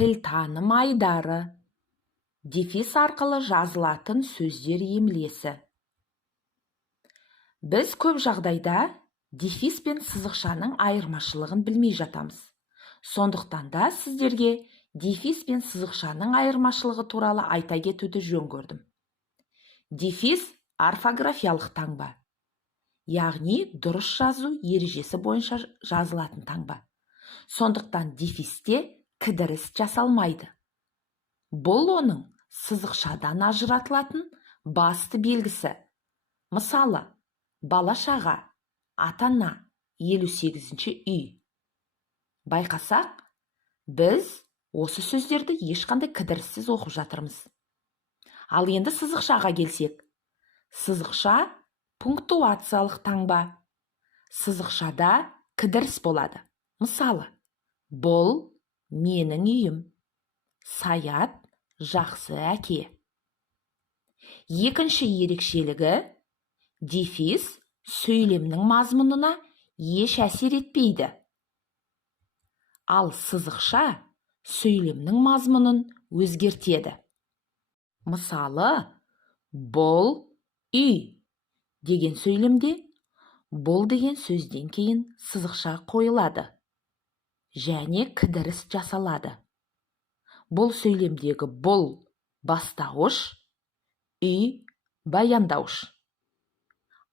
тіл таным айдары, дефис арқылы жазылатын сөздер емлесі. Біз көп жағдайда дефис пен сызықшаның айырмашылығын білмей жатамыз. Сондықтан да сіздерге дефис пен сызықшаның айырмашылығы туралы айта кетуді жөн көрдім. Дефис орфографиялық таңба, яғни дұрыс жазу ережесі бойынша жазылатын таңба. Сондықтан дефисте кідіріс жасалмайды. Бұл оның сызықшадан ажыратылатын басты белгісі. Мысалы, бала-шаға, ата-ана, 58-ші үй. Байқасақ, біз осы сөздерді ешқандай кідіріссіз оқып жатырмыз. Ал енді сызықшаға келсек. Сызықша пунктуациялық таңба. Сызықшада кідіріс болады. Мысалы, бұл менің үйім. Саят жақсы әке. Екінші ерекшелігі, дефис сөйлемнің мазмұнына еш әсер етпейді. Ал сызықша сөйлемнің мазмұнын өзгертеді. Мысалы, бұл үй деген сөйлемде бұл деген сөзден кейін сызықша қойылады және кідіріс жасалады. Бұл сөйлемдегі бұл бастауыш, үй баяндауыш.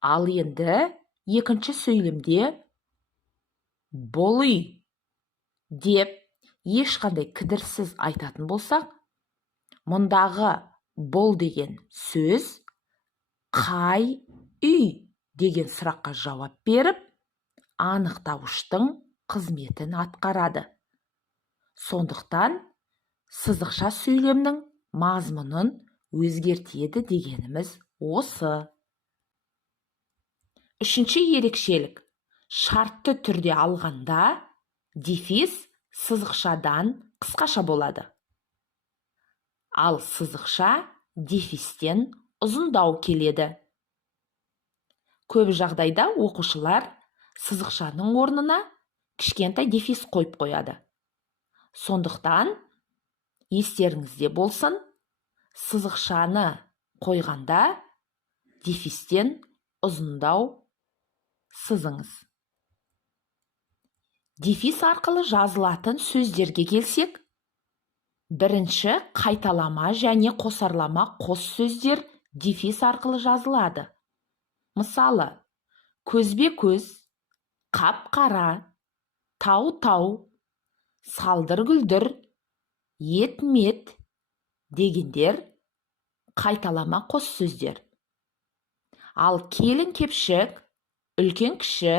Ал енді екінші сөйлемде бұл үй деп ешқандай кідіріссіз айтатын болсақ, мұндағы бұл деген сөз қай үй деген сұраққа жауап беріп, анықтауыштың қызметін атқарады. Сондықтан сызықша сөйлемнің мазмұнын өзгертеді дегеніміз осы. Үшінші ерекшелік. Шартты түрде алғанда дефис сызықшадан қысқаша болады. Ал сызықша дефистен ұзындау келеді. Көп жағдайда оқушылар сызықшаның орнына кішкентай дефис қойып қояды. Сондықтан естеріңізде болсын, сызықшаны қойғанда дефистен ұзындау сызыңыз. Дефис арқылы жазылатын сөздерге келсек, бірінші қайталама және қосарлама қос сөздер дефис арқылы жазылады. Мысалы, көзбе-көз, қап-қара, тау-тау, салдыр-гүлдір, ет-мет дегендер қайталама қос сөздер. Ал келін-кепшік, үлкен-кіші,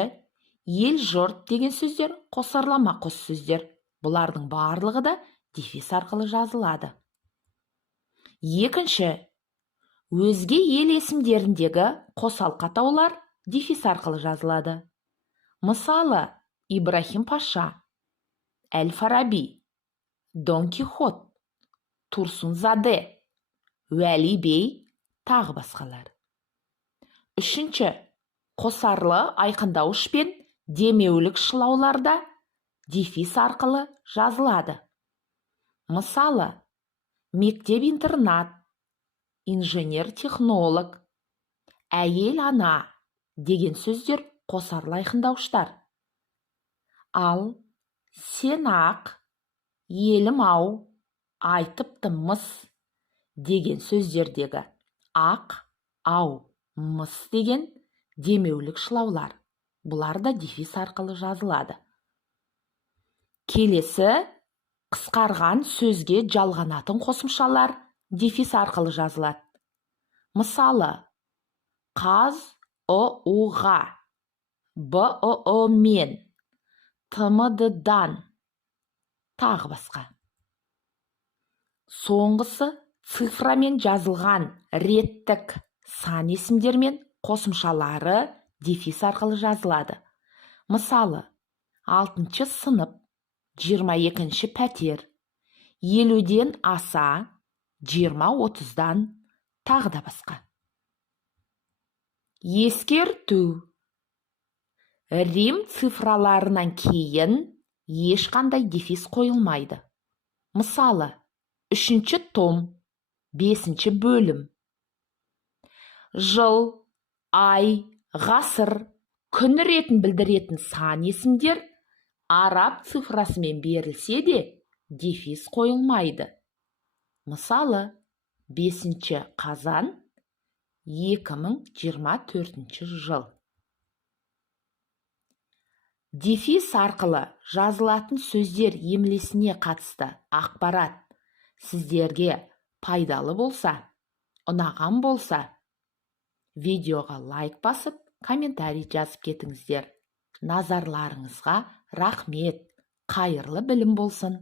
ел-жұрт деген сөздер қосарлама қос сөздер. Бұлардың барлығы да дефис арқылы жазылады. Екінші, өзге ел есімдеріндегі қосалқы атаулар дефис арқылы жазылады. Мысалы, Ибрахим Паша, Әл-Фараби, Дон Кихот, Турсунзаде, Уәли бей, тағы басқалар. Үшінші, қосарлы айқындауыш пен демеулік шылауларда дефис арқылы жазылады. Мысалы, мектеп-интернат, инженер-технолог, әйел-ана деген сөздер қосарлы айқындауыштар. Ал сен-ақ, елім-ау, айтыпты-мыс деген сөздердегі ақ, ау, мыс деген демеулік шылаулар. Бұлар да дефис арқылы жазылады. Келесі, қысқарған сөзге жалғанатын қосымшалар дефис арқылы жазылады. Мысалы, қаз-ұ-ұға, б-ұ-мен, тмд-дан, тағы басқа. Соңғысы, цифрамен жазылған реттік сан есімдер мен қосымшалары дефис арқылы жазылады. Мысалы, 6-шы сынып, 22-ші пәтер, 50-ден аса, 20-30-дан, тағы да басқа. Ескерту. Рим цифраларынан кейін ешқандай дефис қойылмайды. Мысалы, 3-ші том, 5-ші бөлім. Жыл, ай, ғасыр, күн ретін білдіретін сан есімдер араб цифрасымен берілсе де, дефис қойылмайды. Мысалы, 5-ші қазан 2024 жыл. Дефис арқылы жазылатын сөздер емлесіне қатысты ақпарат сіздерге пайдалы болса, ұнаған болса, видеоға лайк басып, комментарий жазып кетіңіздер. Назарларыңызға рахмет, қайырлы білім болсын.